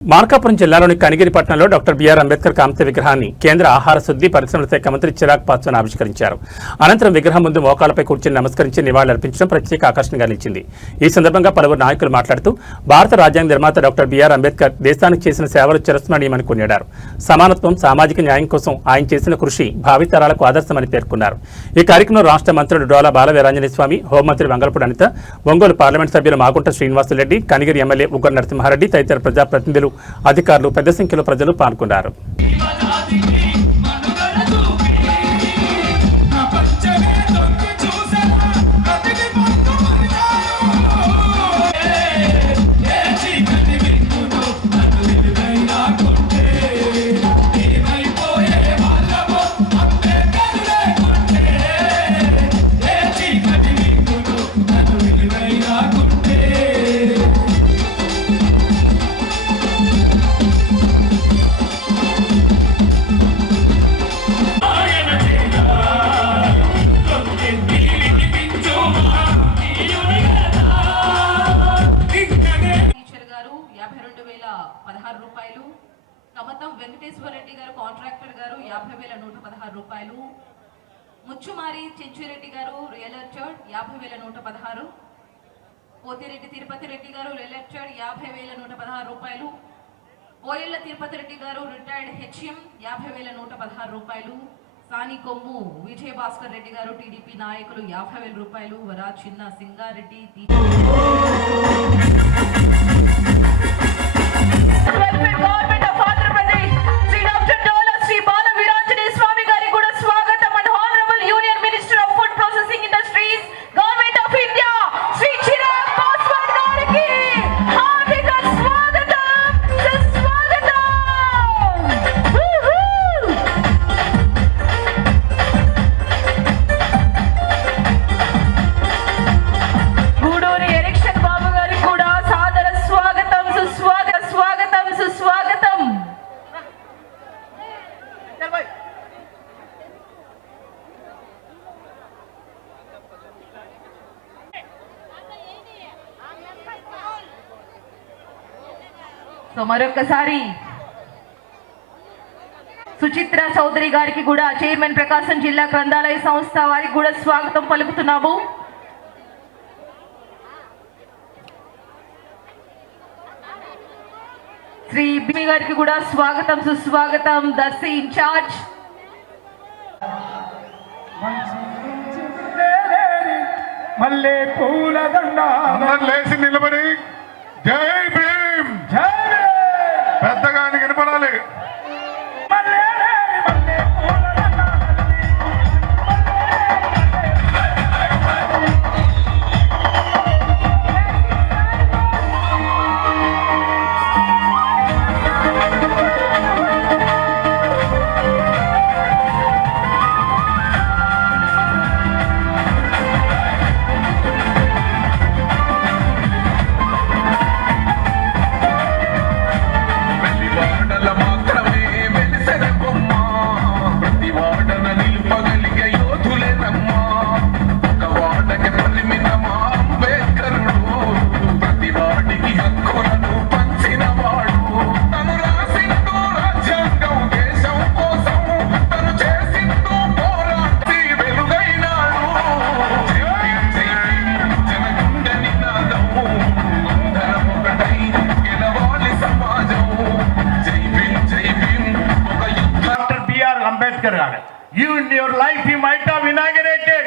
మార్కాపురం జిల్లాలోని కనిగిరి పట్టణంలో doctor BR Ambedkar కాంస్య విగ్రహాన్ని కేంద్ర ఆహార శుద్ధి పరిశ్రమల శాఖ మంత్రి చిరాగ్ పాస్వాన్ ఆవిష్కరించారు. అనంతరం విగ్రహం ముందు మోకాలపై కూర్చుని నమస్కరించి నివాళులర్పించడం ప్రత్యేక ఆకర్షణగా నిలిచింది. ఈ సందర్భంగా పలువురు నాయకులు మాట్లాడుతూ భారత రాజ్యాంగ నిర్మాత డాక్టర్ బిఆర్ అంబేద్కర్ దేశానికి చేసిన సేవలు చిరస్మరణీయమని కొనియాడారు. సమానత్వం, సామాజిక న్యాయం కోసం ఆయన చేసిన కృషి భావితరాలకు ఆదర్శమని పేర్కొన్నారు. ఈ కార్యక్రమంలో రాష్ట్ర మంత్రులు డోలా బాలవీరాంజనేయ స్వామి, హోంమంత్రి వంగలపూడి అనిత, ఒంగోలు పార్లమెంట్ సభ్యులు మాగుంట శ్రీనివాసులరెడ్డి, కనిగిరి ఎమ్మెల్యే ఉగ్గర నరసింహారెడ్డి తదితర ప్రజాప్రతినిధులు, అధికారులు పెద్ద సంఖ్యలో ప్రజలు పాల్గొన్నారు. రూపాయలు, కమతం వెంకటేశ్వర రెడ్డి గారు కాంట్రాక్టర్ గారు 50,116 రూపాయలు, ముచ్చుమారి చెంచురెడ్డి గారు రియల్ ఎస్టేట్ 50,116, పోతిరెడ్డి తిరుపతి రెడ్డి గారు రియల్ ఎస్టేట్ 50,116 రూపాయలు, బోయల్ల తిరుపతి రెడ్డి గారు రిటైర్డ్ హెచ్ఎం 50,116 రూపాయలు, సాని కొమ్ము విజయ భాస్కర్ రెడ్డి గారు టీడీపీ నాయకులు 50,000 రూపాయలు, వరా చిన్న సింగారెడ్డి మరొకసారి సుచిత్ర చౌదరి గారికి కూడా చైర్మన్ ప్రకాశం జిల్లా గ్రంథాలయ సంస్థ వారికి కూడా స్వాగతం పలుకుతున్నాము. శ్రీ బి గారికి కూడా స్వాగతం సుస్వాగతం. దర్శి ఇన్ఛార్జ్ మల్లె పూల దండ లేచి నిలబడి జై భీమ్ జై పెద్దగా వినపడాలి. You in your life you might have inaugurated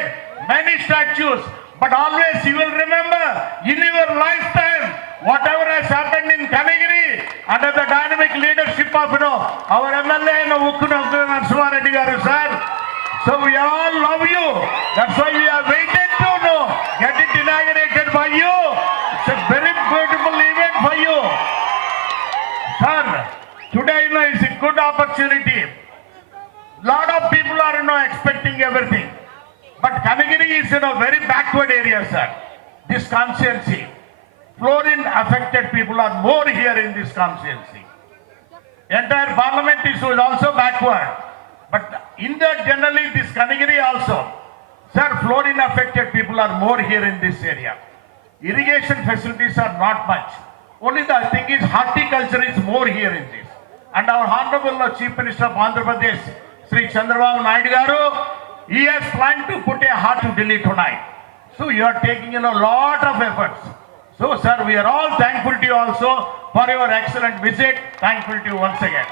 many statues, but always you will remember in your lifetime whatever has happened in Kanigiri under the dynamic leadership of our MLA Uggara Narasimhareddy garu sir. So we all love you. That's why we have waited to get it inaugurated by you. It's a very beautiful event for you, sir. Today is a good opportunity. Lot of people are expecting everything, but Kanigiri is very backward area, sir. This constituency, fluorine affected people are more here in this constituency. Entire parliament is also backward, but in that generally this Kanigiri also, sir, fluorine affected people are more here in this area. Irrigation facilities are not much. Only the thing is horticulture is more here in this. And our Honorable Chief Minister of Andhra Pradesh, Sri Chandrababu Naidu Garu, he has planned to put a heart to Delhi tonight. So you are taking a lot of efforts. So sir, we are all thankful to you also for your excellent visit. Thankful to you once again.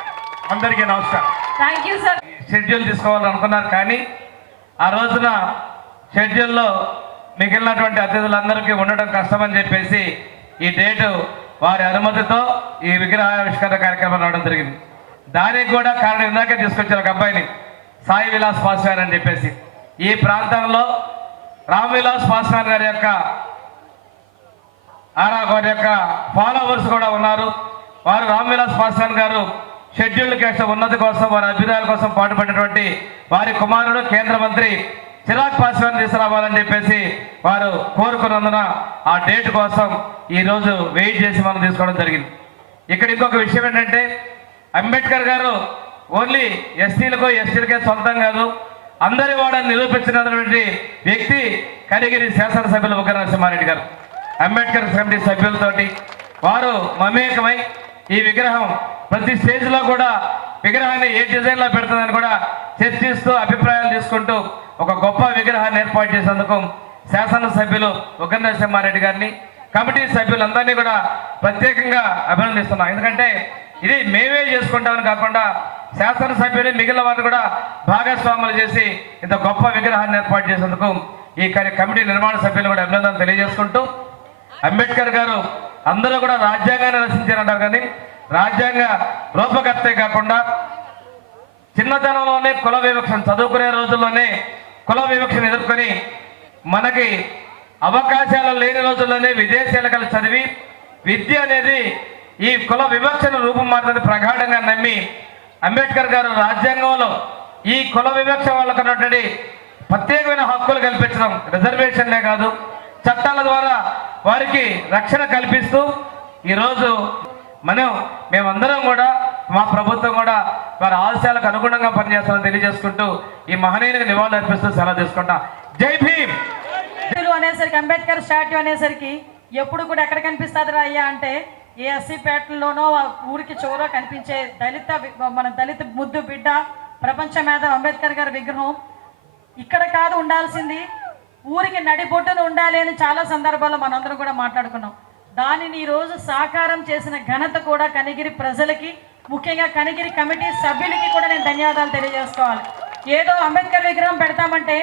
Andariki namaskaram. Thank you sir. Schedule తీసుకోవాలనుకున్నారు కానీ ఆ రోజున షెడ్యూల్లో మిగిలినటువంటి అతిథులందరికీ ఉండడం కష్టమని చెప్పేసి ఈ డేటు వారి అనుమతితో ఈ విగ్రహావిష్కరణ కార్యక్రమం రావడం జరిగింది. దానికి కూడా కారణం ఇందాకే తీసుకొచ్చారు ఒక అబ్బాయిని, సాయి విలాస్ పాస్వాన్ అని చెప్పేసి. ఈ ప్రాంతంలో రామ్ విలాస్ పాస్వాన్ గారి యొక్క వారి యొక్క ఫాలోవర్స్ కూడా ఉన్నారు. వారు రామ్ విలాస్ పాస్వాన్ గారు షెడ్యూల్డ్ క్యాస్ట్ ఉన్నతి కోసం, వారి అభ్యుదయాల కోసం పాటుపడినటువంటి వారి కుమారుడు కేంద్ర మంత్రి చిరాగ్ పాస్వాన్ తీసుకురావాలని చెప్పేసి వారు కోరుకున్నందున ఆ డేట్ కోసం ఈరోజు వెయిట్ చేసి మనం తీసుకోవడం జరిగింది. ఇక్కడ ఇంకొక విషయం ఏంటంటే, అంబేద్కర్ గారు ఓన్లీ ఎస్టీలకు ఎస్టీలకే సొంతం కాదు, అందరి వాడని నిరూపించినటువంటి వ్యక్తి కనిగిరి శాసనసభ్యులు బుగ్గన నరసింహారెడ్డి గారు. అంబేద్కర్ కమిటీ సభ్యులతోటి వారు మమేకమై ఈ విగ్రహం ప్రతి స్టేజ్లో కూడా విగ్రహాన్ని ఏ డిజైన్లో పెడుతుందని కూడా చర్చిస్తూ అభిప్రాయాలు తీసుకుంటూ ఒక గొప్ప విగ్రహాన్ని ఏర్పాటు చేసేందుకు శాసనసభ్యులు బుగ్గన నరసింహారెడ్డి గారిని, కమిటీ సభ్యులందరినీ కూడా ప్రత్యేకంగా అభినందిస్తున్నాం. ఎందుకంటే ఇది మేమే చేసుకుంటామని కాకుండా శాసనసభ్యులు మిగిలిన వారిని కూడా భాగస్వాములు చేసి ఇంత గొప్ప విగ్రహాన్ని ఏర్పాటు చేసేందుకు ఈ కమిటీ నిర్మాణ సభ్యులు కూడా అభినందనలు తెలియజేసుకుంటూ, అంబేద్కర్ గారు అందరూ కూడా రాజ్యాంగాన్ని రచించారంటారు కానీ రాజ్యాంగ రూపకర్తే కాకుండా చిన్నతనంలోనే కుల వివక్షణ, చదువుకునే రోజుల్లోనే కుల వివక్షను ఎదుర్కొని మనకి అవకాశాలు లేని రోజుల్లోనే విదేశాలకు చదివి విద్య అనేది ఈ కుల వివక్షను రూపం మారుతుంది ప్రగాఢంగా నమ్మి అంబేద్కర్ గారు రాజ్యాంగంలో ఈ కుల వివక్ష వాళ్ళకు ఉన్నటువంటి ప్రత్యేకమైన హక్కులు కల్పించడం, రిజర్వేషన్లే కాదు చట్టాల ద్వారా వారికి రక్షణ కల్పిస్తూ ఈరోజు మేమందరం కూడా మా ప్రభుత్వం కూడా వారి ఆశయాలకు అనుగుణంగా పనిచేస్తామని తెలియజేసుకుంటూ ఈ మహనీయునికి నివాళులు అర్పిస్తూ సెలవు తీసుకుంటా. జై భీమ్. అనేసరికి అంబేద్కర్ స్టాట్యూ అనేసరికి ఎప్పుడు కూడా ఎక్కడ కనిపిస్తుంది అయ్యా అంటే ఏ ఎస్సీపేటలోనో ఊరికి చివరో కనిపించే దళిత ముద్దు బిడ్డ ప్రపంచ మేధావి అంబేద్కర్ గారి విగ్రహం ఇక్కడ కాదు ఉండాల్సింది, ఊరికి నడిబొడ్డున ఉండాలి అని చాలా సందర్భాల్లో మనందరం కూడా మాట్లాడుకున్నాం. దానిని ఈరోజు సాకారం చేసిన ఘనత కూడా కనిగిరి ప్రజలకి, ముఖ్యంగా కనిగిరి కమిటీ సభ్యులకి కూడా నేను ధన్యవాదాలు తెలియజేసుకోవాలి. ఏదో అంబేద్కర్ విగ్రహం పెడతామంటే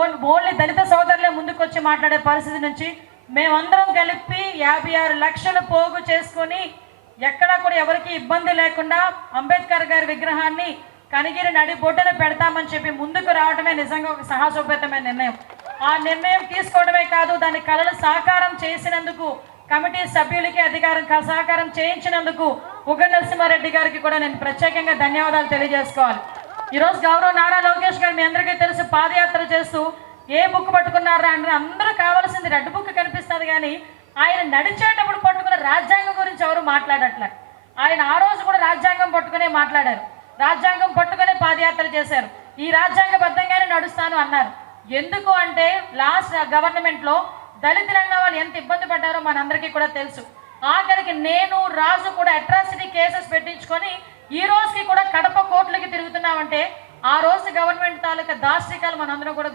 ఓన్లీ దళిత సోదరులే ముందుకొచ్చి మాట్లాడే పరిస్థితి నుంచి మేమందరం కలిపి 56 లక్షలు పోగు చేసుకొని ఎక్కడా కూడా ఎవరికి ఇబ్బంది లేకుండా అంబేద్కర్ గారి విగ్రహాన్ని కనిగిరి నడిబొడ్డున పెడతామని చెప్పి ముందుకు రావడమే నిజంగా ఒక సాహసోపేతమైన నిర్ణయం. ఆ నిర్ణయం తీసుకోవడమే కాదు, దాని కళలు సాకారం చేసినందుకు కమిటీ సభ్యులకి సహకారం చేయించినందుకు బుగ్గన నరసింహారెడ్డి గారికి కూడా నేను ప్రత్యేకంగా ధన్యవాదాలు తెలియజేసుకోవాలి. ఈరోజు గౌరవ నారా లోకేష్ గారు మీ అందరికీ తెలుసు పాదయాత్ర చేస్తూ ఏ బుక్ పట్టుకున్నారా అంటే అందరూ కావాల్సింది రెడ్ బుక్ కనిపిస్తుంది కానీ ఆయన నడిచేటప్పుడు పట్టుకున్న రాజ్యాంగం గురించి ఎవరు మాట్లాడట్లే. ఆయన ఆ రోజు కూడా రాజ్యాంగం పట్టుకునే మాట్లాడారు, రాజ్యాంగం పట్టుకునే పాదయాత్ర చేశారు, ఈ రాజ్యాంగబద్ధంగానే నడుస్తాను అన్నారు. ఎందుకు అంటే లాస్ట్ గవర్నమెంట్లో దళితులైన వాళ్ళు ఎంత ఇబ్బంది పడ్డారో మనందరికీ కూడా తెలుసు. ఆఖరికి నేను రాజు కూడా అట్రాసిటీ కేసెస్ పెట్టించుకొని ఈ రోజుకి కూడా కడప కోర్టులకి తిరుగుతున్నామంటే ఆ రోజు గవర్నమెంట్ తాలూకా దార్శికాలు మనందరం కూడా